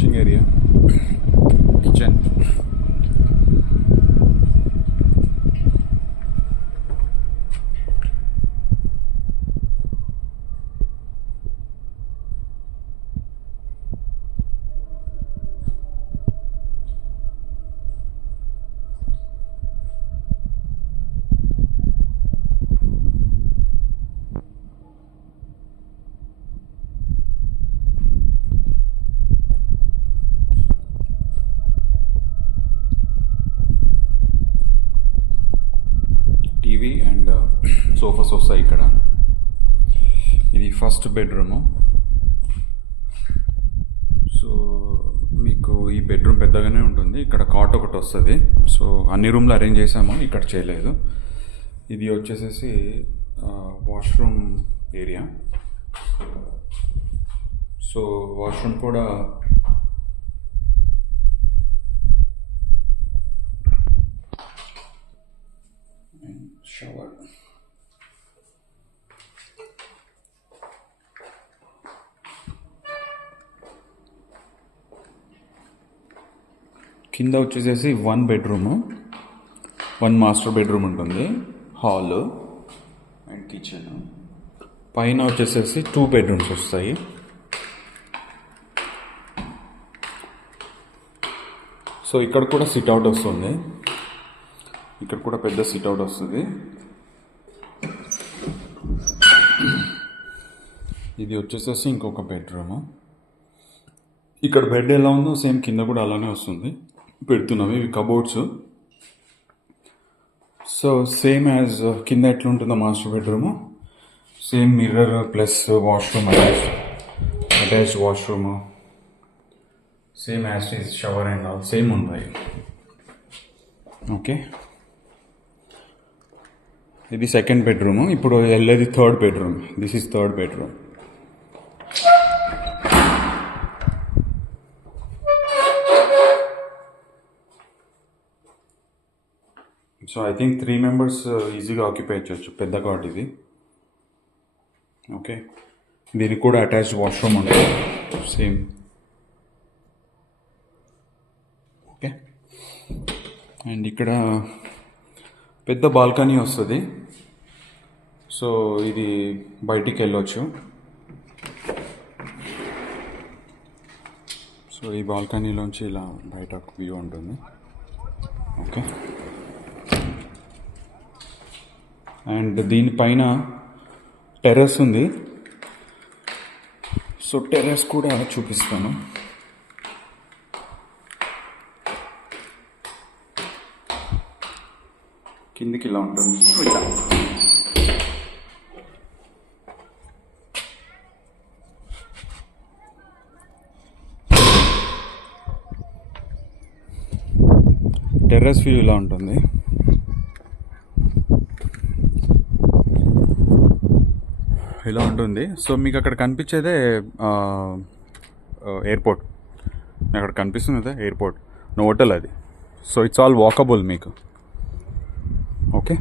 Washing area, kitchen. TV and sofas వస్తాయి ఇక్కడ. ఇది ఫస్ట్ బెడ్రూము. సో మీకు ఈ బెడ్రూమ్ పెద్దగానే ఉంటుంది. ఇక్కడ కాట్ ఒకటి వస్తుంది. సో అన్ని రూమ్లు అరేంజ్ చేసాము, ఇక్కడ చేయలేదు. ఇది వచ్చేసేసి వాష్రూమ్ ఏరియా. సో వాష్రూమ్ కూడా షవర్. కింద వచ్చేసేసి 1 బెడ్రూము, 1 మాస్టర్ బెడ్రూమ్ ఉంటుంది, హాల్ అండ్ కిచెన్. పైన వచ్చేసేసి 2 బెడ్రూమ్స్ వస్తాయి. సో ఇక్కడ కూడా సిట్అవుట్ వస్తుంది, ఇక్కడ కూడా పెద్ద సిట్అవుట్ వస్తుంది. ఇది వచ్చేసేసి ఇంకొక బెడ్రూము. ఇక్కడ బెడ్ ఎలా ఉందో సేమ్ కింద కూడా అలానే వస్తుంది, పెడుతున్నాము. ఇవి కబోర్డ్స్. సో సేమ్ యాజ్ కింద ఎట్లుంటుందో master bedroom, same mirror plus washroom, attached washroom, same as is shower and all same ఉన్నాయి. ఓకే, ఇది సెకండ్ బెడ్రూమ్. ఇప్పుడు వెళ్ళేది third bedroom. This is third bedroom. So I think 3 members ఈజీగా occupy చేయొచ్చు, పెద్ద cot ఇది. ఓకే, దీనికి కూడా అటాచ్డ్ వాష్రూమ్ ఉంటుంది సేమ్. ఓకే, అండ్ ఇక్కడ పెద్ద బాల్కనీ వస్తుంది. సో ఇది బయటికి వెళ్ళొచ్చు. సో ఈ బాల్కనీలోంచి ఇలా బయట వ్యూ ఉంటుంది. ఓకే, అండ్ దీనిపైన టెర్రస్ ఉంది. సో టెర్రస్ కూడా చూపిస్తాను. కిందికి ఇలా ఉంటుంది. టెర్రస్ వ్యూ ఇలా ఉంటుంది. ఇలా ఉంటుంది. సో మీకు అక్కడ కనిపించేదే ఎయిర్పోర్ట్. అక్కడ కనిపిస్తుంది కదా ఎయిర్పోర్ట్, నోవోటెల్ అది. సో ఇట్స్ ఆల్ వాకబుల్ మీకు. ఓకే.